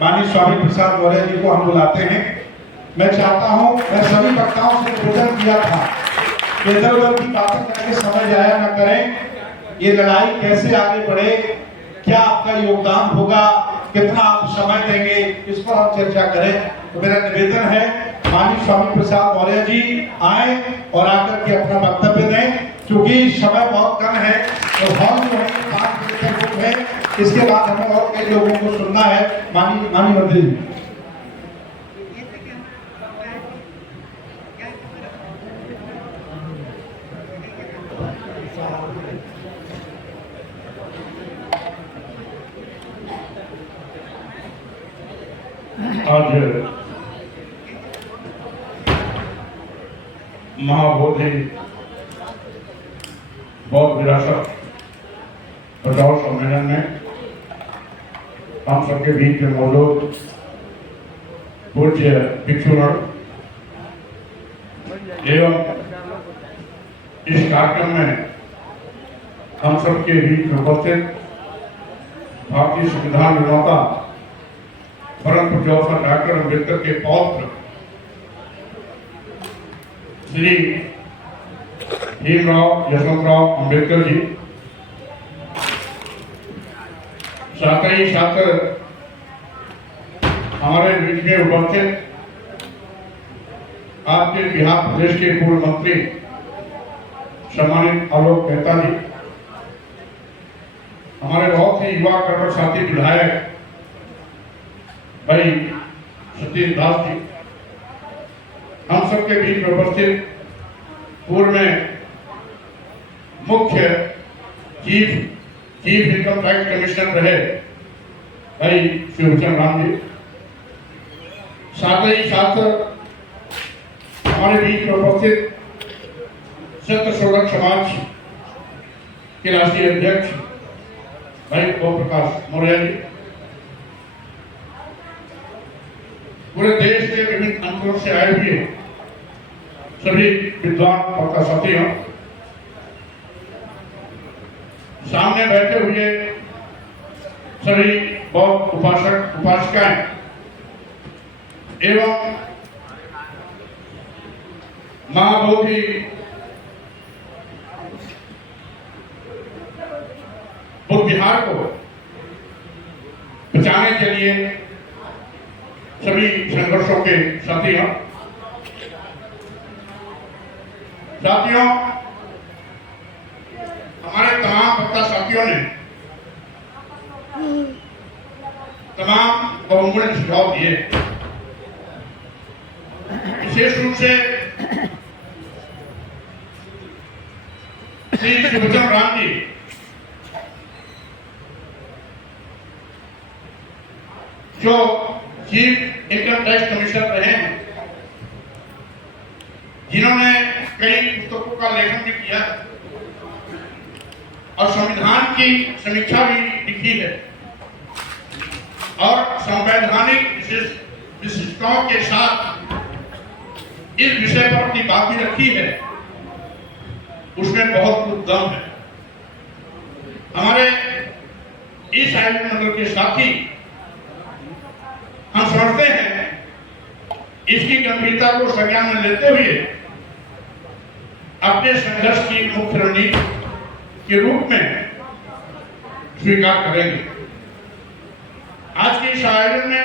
माननीय स्वामी प्रसाद मौर्य जी को हम बुलाते हैं। मैं चाहता हूं, मैं सभी वक्ताओं से निवेदन किया था कि इधर उधर की बातें करके समय जाया न करें। ये लड़ाई कैसे आगे बढ़े, क्या आपका योगदान होगा, कितना आप समय देंगे, इस पर हम चर्चा करें। तो मेरा निवेदन है माननीय स्वामी प्रसाद मौर्य जी आए और आकर के अपना वक्तव्य दें, क्योंकि समय बहुत कम है। तो हॉल जो है 5 बजे तक बुक है, इसके बाद हमें और कई लोगों को सुनना है। माननीय मंत्री जी। आज महाबोधि बौद्ध विरासत बचाओ सम्मेलन में हम सबके बीच में मौजूद पूज्य भिक्षुगण एवं इस कार्यक्रम में हम सबके बीच में उपस्थित भारतीय संविधान निर्माता परम पूज्य डॉक्टर अम्बेडकर के पौत्र श्री भीमराव यशवंतराव अम्बेडकर जी, साथ ही साथ हमारे बीच में उपस्थित आपके बिहार प्रदेश के पूर्व मंत्री सम्मानित आलोक मेहता जी, हमारे बहुत ही युवा कर्मठ साथी विधायक भाई सतीश दास जी, हम सबके बीच में उपस्थित पूर्व में मुख्य चीफ इनकम टैक्स कमिश्नर रहे भाई शिवचंद्र राम जी, साथ ही साथ हमारे बीच में उपस्थित सत्य शोधक समाज के राष्ट्रीय अध्यक्ष भाई ओम प्रकाश मौर्य जी, पूरे देश के विभिन्न अंचलों से आए हुए सभी विद्वान वक्ता साथियों, सामने बैठे हुए सभी बौद्ध उपासक उपासिकाएं एवं महाबोधि बुद्ध विहार को बचाने के लिए सभी संघर्षों के साथियों, हमारे तमाम वक्ता साथियों ने तमाम बहुमूल्य सुझाव दिए। विशेष रूप से श्री शिवचंद्र राम जी जो चीफ इनकम टैक्स कमिश्नर रहे हैं, जिन्होंने कई पुस्तकों का लेखन भी किया और संविधान की समीक्षा भी लिखी है और संवैधानिक विशिष्टताओं के साथ इस विषय पर अपनी बात भी रखी है, उसमें बहुत कुछ दम है। हमारे इस आयोजन मंडल के साथी हम समझते हैं इसकी गंभीरता को संज्ञान में लेते हुए अपने संघर्ष की मुख्य रणनीति के रूप में स्वीकार करेंगे। आज के इस आयोजन में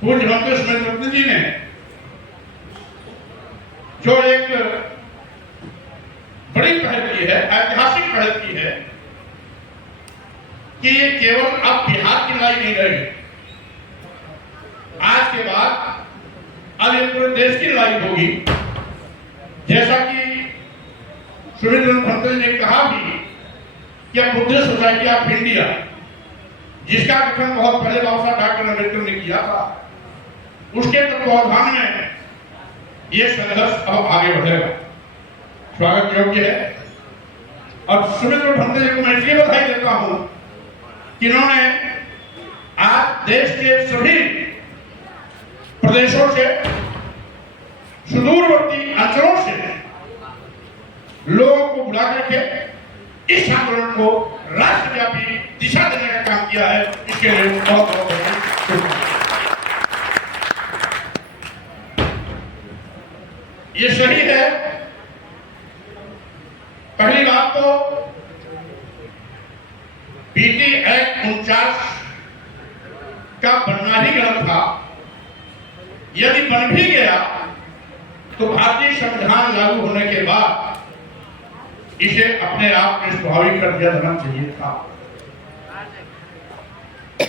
पूज्य भक्त स्मृति जी ने जो एक बड़ी पहल की है, ऐतिहासिक पहल की है कि ये केवल अब बिहार की लड़ाई नहीं रहेगी, आज के बाद अब ये पूरे देश की लड़ाई होगी। जैसा कि सुरेंद्र भंतल ने कहा भी कि बुद्धिस्ट सोसाइटी ऑफ इंडिया, जिसका गठन बहुत पहले बाबा साहब डॉक्टर अम्बेडकर ने किया था, उसके तत्वावधान में ये संघर्ष अब आगे बढ़ेगा, स्वागत योग्य है। और सुरेंद्र भंतल को मैं इसलिए बधाई देता हूं कि इन्होंने आज देश के सभी प्रदेशों से, सुदूरवर्ती अंचलों से लोगों को बुला करके इस आंदोलन को राष्ट्रव्यापी दिशा देने का काम किया है, इसके लिए बहुत बहुत शुक्रिया। ये सही है। पहली बात तो बीटी एक्ट 49 का बनना ही गलत था। यदि बन भी गया तो भारतीय संविधान लागू होने के बाद इसे अपने आप निष्प्रभावी कर दिया जाना चाहिए था,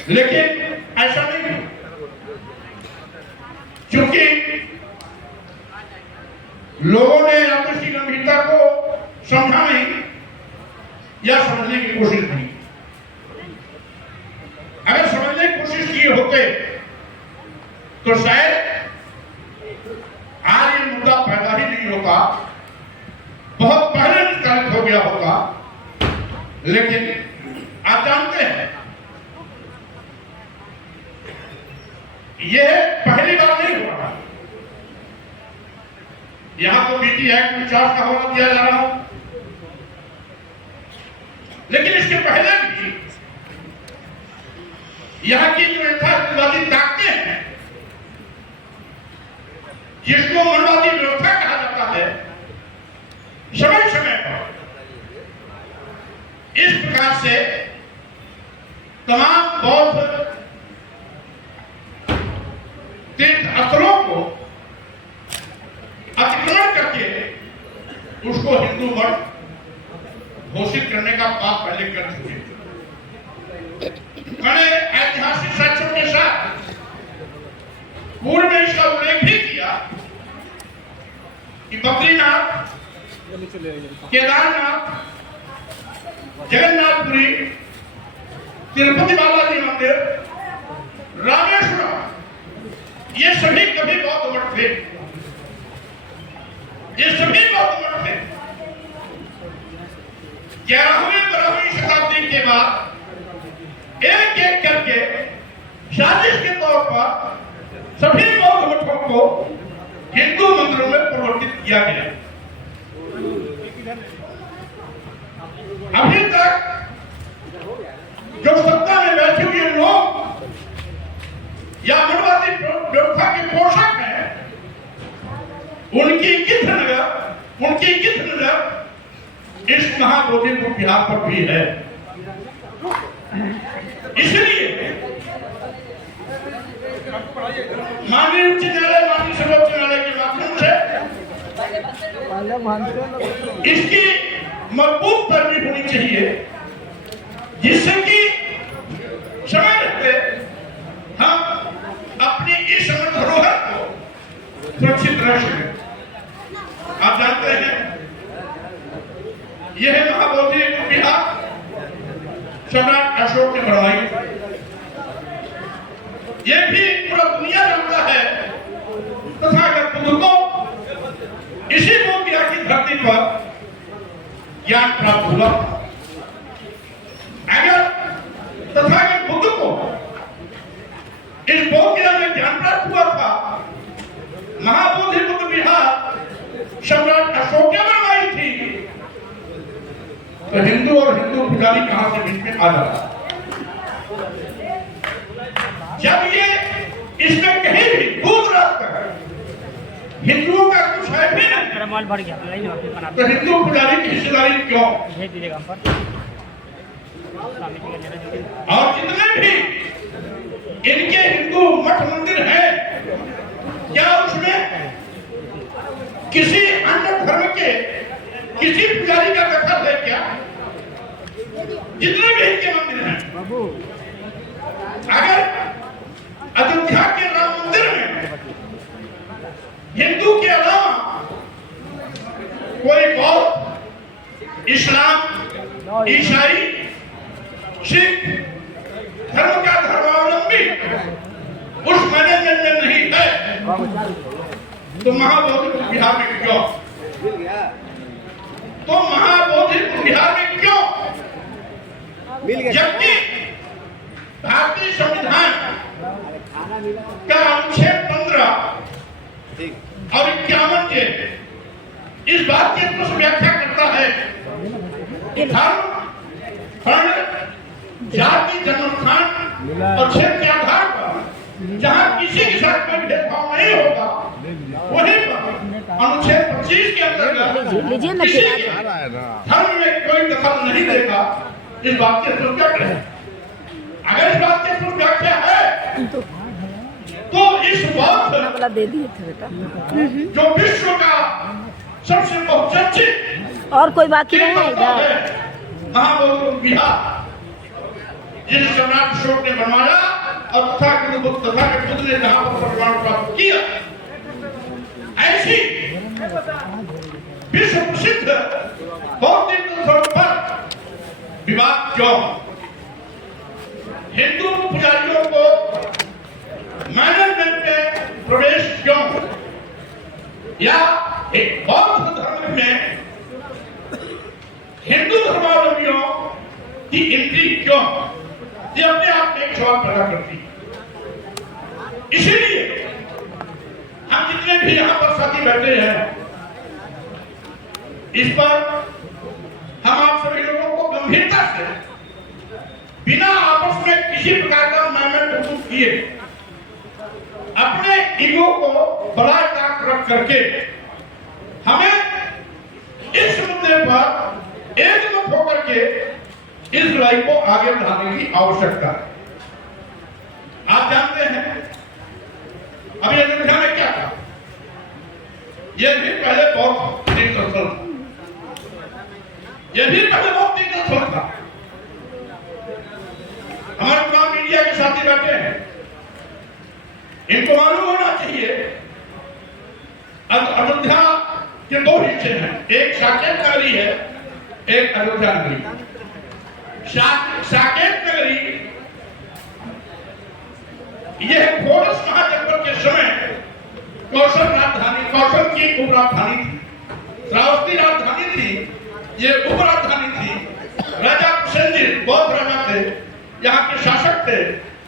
लेकिन ऐसा नहीं। क्योंकि लोगों ने या तो इसकी गंभीरता को समझा नहीं या समझने की कोशिश नहीं। अगर समझने की कोशिश किए होते तो शायद आज ये मुद्दा पैदा ही नहीं होता, बहुत पहले निष्कासित हो गया होता। लेकिन आप जानते हैं यह पहली बार नहीं हो रहा। यहां तो बीटी एक्ट 49 का हवाला दिया जा रहा है, लेकिन इसके पहले भी यहां की जो यथार्थवादी ताकतें हैं, जिसको मनवादी व्यवस्था कहा जाता है, समय समय पर इस प्रकार से तमाम बौद्ध तीर्थ स्थलों को अतिक्रमण करके उसको हिंदू मठ घोषित करने का पाप पहले कर चुके। मैंने ऐतिहासिक साक्ष्यों के साथ पूर्व में इसका उल्लेख भी किया कि बद्रीनाथ, केदारनाथ, जगन्नाथपुरी, तिरुपति बालाजी मंदिर, रामेश्वरम, ये सभी कभी बौद्ध मठ थे। ये सभी बौद्ध मठ थे। 11वीं 12वीं शताब्दी के बाद एक एक करके साजिश के तौर पर सभी बौद्ध मठों को हिंदू मंदिरों में परिवर्तित किया गया। अभी तक जो सत्ता में बैठे हुए लोग या मनवादी व्यवस्था के पोषक हैं, उनकी किस नजर इस महाबोधि विहार पर भी है। इसलिए माननीय उच्च न्यायालय, माननीय सर्वोच्च न्यायालय के माध्यम से इसकी मजबूत पैरवी होनी चाहिए, जिससे कि समय रहते हम अपनी इस समृद्ध धरोहर को सुरक्षित रख सकें। आप जानते हैं यह महाबोधि विहार सम्राट अशोक ने बनवाई। यह भी पूरा दुनिया जानता है तथागत बुद्ध को इसी बोध विहार की धरती पर ज्ञान प्राप्त हुआ। अगर तथागत बुद्ध को इस बोध विहार में ज्ञान प्राप्त हुआ था, महाबोधि बुद्ध विहार सम्राट अशोक ने बनवाई थी, तो हिंदू और हिंदू पुजारी कहां से बीच में आ जाता? जब ये इसमें कहीं भी दूर रखकर हिंदुओं का कुछ है भी नहीं, तो हिंदू पुजारी की हिस्सेदारी क्यों? और जितने भी इनके हिंदू मठ मंदिर हैं, क्या उसमें किसी अन्य धर्म के किसी पुजारी का दखल है क्या? जितने भी इनके मंदिर हैं, अगर अयोध्या के राम मंदिर में हिंदू के अलावा कोई बौद्ध, इस्लाम, ईसाई, सिख धर्म का धर्मावलंबी उस मैनेजमेंट में नहीं है, तो महाबोधि विहार में क्यों? तो महाबोधि विहार में क्यों? जबकि भारतीय संविधान का अनुच्छेद 15 और 51 के इस बात की व्याख्या करता है कि धर्म, वर्ण, जाति, जन्म स्थान और क्षेत्र के आधार पर जहां किसी के साथ कोई भेदभाव नहीं होगा, वहीं पर अनुच्छेद 25 के अंतर्गत किसी के धर्म में कोई दखल नहीं देगा। इस बात की स्पष्ट व्याख्या है। अगर इस बात की स्पष्ट व्याख्या है तो इस बात दे दिए थे बेटा। जो विश्व का सबसे बहुचर्चित और कोई बाकी नहीं है इधर। महाबोधि विहार जिसे सम्राट अशोक ने बनवाया और तथागत बुद्ध ने जहां पर परिमाण प्राप्त किया, ऐसी विश्व प्रसिद्ध बौद्ध स्थल पर विवाद क्यों? हिंदू पुजारियों को मैनेजमेंट में प्रवेश क्यों, या एक बौद्ध धर्म में हिंदू धर्मावलंबियों की एंट्री क्यों? ये अपने आप में एक सवाल पैदा करती है। इसीलिए हम जितने भी यहाँ पर साथी बैठे हैं, इस पर हम आप सभी लोगों को गंभीरता से बिना आपस में किसी प्रकार का मैनेजमेंट किए अपने ईगो को बराए ताक रख करके हमें इस मुद्दे पर एकमत होकर के इस लड़ाई को आगे बढ़ाने की आवश्यकता है। आप जानते हैं अभी अयोध्या में क्या था? यह भी पहले बौद्ध तीर्थस्थल था, यह भी पहले बौद्ध तीर्थस्थल था। हमारे तमाम मीडिया के साथी बैठे हैं, इनको मालूम होना चाहिए अयोध्या के दो हिस्से हैं, एक साकेत नगरी है, एक अयोध्या नगरी। साकेत नगरी यह घोड़स महाजनपद के समय कौशल की उपराजधानी थी, श्रावस्ती राजधानी थी, ये उपराजधानी थी। राजा प्रसेनजित बौद्ध राजा थे, यहाँ के शासक थे।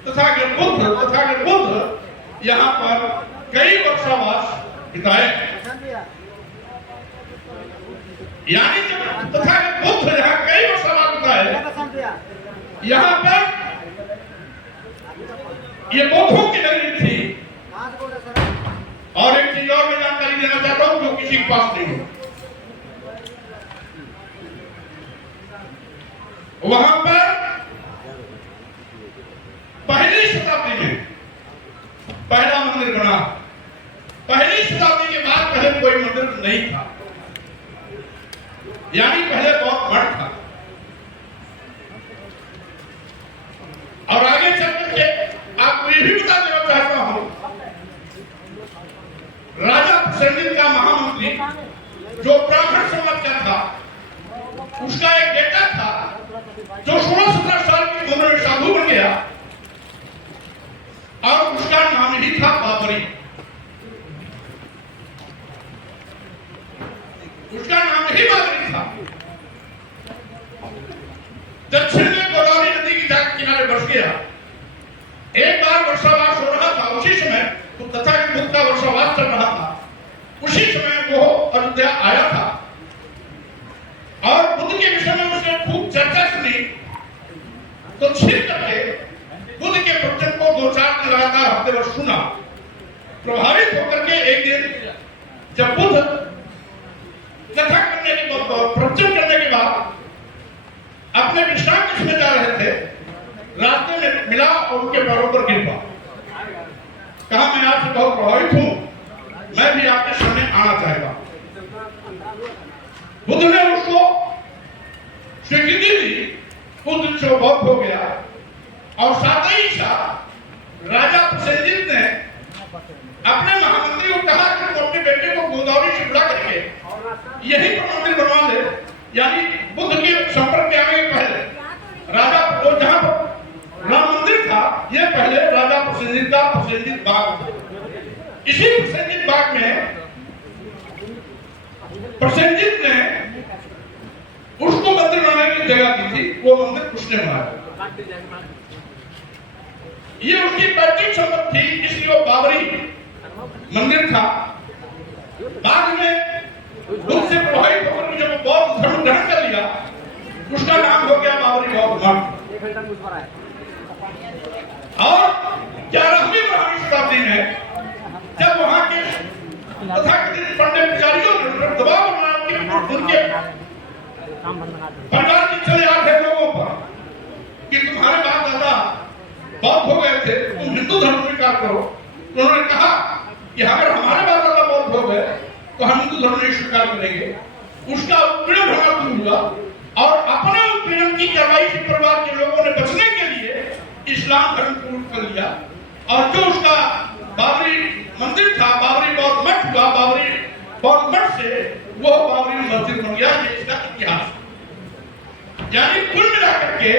तथागत बुद्ध यहाँ पर कई वर्षावास बिताए। यानी जब तथागत बुद्ध यहाँ कई वर्षावास बिताए, यहाँ पर ये बौद्धों की नगरी थी। और एक चीज और मैं जानकारी देना चाहता हूँ जो किसी के पास नहीं हो। वहां पर पहली शताब्दी में पहला मंदिर बना। पहली शताब्दी के बाद पहले कोई मंदिर नहीं था, यानी पहले बहुत मठ था। और आगे चल करके आपको ये भी बता देना चाहता हूं, राजा प्रसेनजित का महामंत्री जो ब्राह्मण समाज का था, उसका एक बेटा था जो 16-17 साल की उम्र में साधु बन गया और उसका नाम ही था बाबरी। उसका नाम ही बाबरी था। दक्षिण में गोदावरी नदी की किनारे बस गया। एक बार वर्षावास हो रहा था, उसी समय तो तथागत बुद्ध का वर्षावास चल रहा था, उसी समय वो अयोध्या आया था और बुद्ध के विषय में उसने खूब चर्चा सुनी। तो छिप करके बुद्ध के प्रवचन को 2-4 दिन लगातार हफ्ते भर सुना। प्रभावित होकर के एक दिन जब बुद्ध कथा करने के बाद, प्रवचन करने के बाद अपने विश्राम कक्ष में जा रहे थे, रास्ते में मिला और उनके पैरों पर गिर पड़ा। कहा, मैं आपसे बहुत प्रभावित हूं, मैं भी आपके सामने आना चाहता हूं। बुद्ध ने उसको स्वीकृति दी। उस दिन से बहुत हो गया और साथ ही साथ राजा प्रसेनजित ने अपने महामंत्री को कहा कि तुम अपने बेटे को गोदावरी से बुला करके यही पर मंदिर बनवा ले। यानी बुद्ध के संपर्क में आने के पहले राजा को जहां पर राम मंदिर था, यह पहले राजा प्रसेनजित का प्रसेनजित बाग था। इसी प्रसेनजित बाग में प्रसेनजित ने उसको मंदिर बनाने की जगह दी थी, वो मंदिर उसने बनाया। ये उसकी पैतृक संपत्ति थी, इसलिए वो बाबरी मंदिर था। बाद में बुद्ध से प्रभावित होकर जब बौद्ध धर्म ग्रहण कर लिया, उसका नाम हो गया बाबरी बौद्ध मठ। और 11वीं 12वीं शताब्दी में जब वहां के तथाकथित पंडित पुजारियों ने उन पर दबाव बनाया कि उनके परिवार के चले आ रहे लोगों पर कि तुम्हारे बाप दादा बौद्ध हो गए थे, तुम हिंदू धर्म स्वीकार करो, तो उन्होंने कहा कि अगर हमारे बाप दादा बौद्ध हो गए तो हम हिंदू धर्म नहीं स्वीकार करेंगे। उसका उत्पीड़न होना शुरू हुआ और अपने उत्पीड़न की कार्रवाई से परिवार के लोगों ने बचने के लिए इस्लाम धर्म कबूल कर लिया और जो उसका बाबरी मंदिर था, बाबरी बौद्ध मठ हुआ, बाबरी बौद्ध मठ से वो बाबरी मस्जिद बन गया। ये इसका इतिहास। यानी कुल मिलाकर के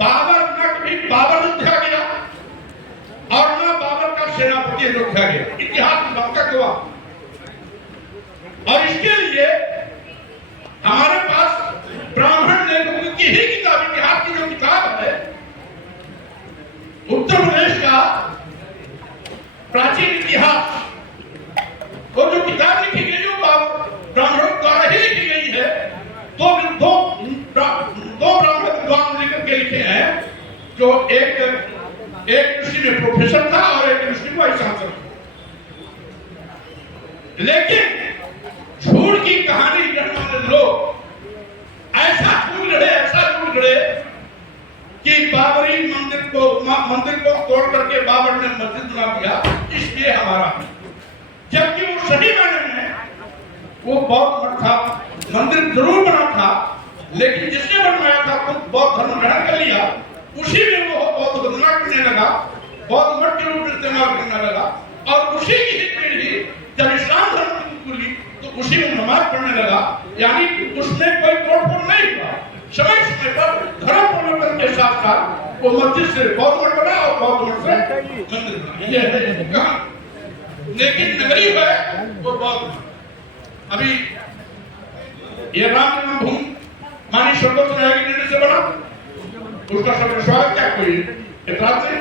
बाबर न कभी बाबर रखा गया और न बाबर का सेनापति रखा गया। इतिहास का गवाह। और इसके लिए हमारे पास ब्राह्मण लेखकों की ही किताब, इतिहास की जो किताब है, उत्तर प्रदेश का प्राचीन इतिहास, वो जो किताब लिखी गई जो ब्राह्मणों द्वारा ही लिखी गई है, दो ब्राह्मण विद्वान लिख के लिखे हैं, जो एक यूनिवर्सिटी में प्रोफेसर था और एक यूनिवर्सिटी में वाइस चांसलर था। लेकिन झूठ की कहानी कहने वाले लोग ऐसा झूठ गढ़े कि बाबरी मंदिर को तोड़ करके बाबर ने मस्जिद बना दिया, इसलिए हमारा, जबकि वो सही मायने में वो बौद्ध मठ था, मंदिर जरूर बना था, लेकिन जिसने बनवाया था खुद बौद्ध धर्म ग्रहण कर लिया, उसी में वो बौद्ध बदनाम करने लगा, बौद्ध मठ के रूप में इस्तेमाल करने लगा और उसी की ही पीढ़ी जब इस्लाम धर्म की खुली तो उसी में नमाज पढ़ने लगा। यानी उसमें कोई तोड़फोड़ नहीं हुआ। समय समय पर धर्म परिवर्तन के साथ साथ वो मस्जिद से बौद्ध मठ बना और बौद्ध मठ से मंदिर बना। ये है कहां। लेकिन नगरी है वो बौद्ध। अभी ये राम जन्मभूमि माननीय सर्वोच्च न्यायालय के निर्णय से बना, उसका सबका स्वागत, क्या कोई एतराज नहीं।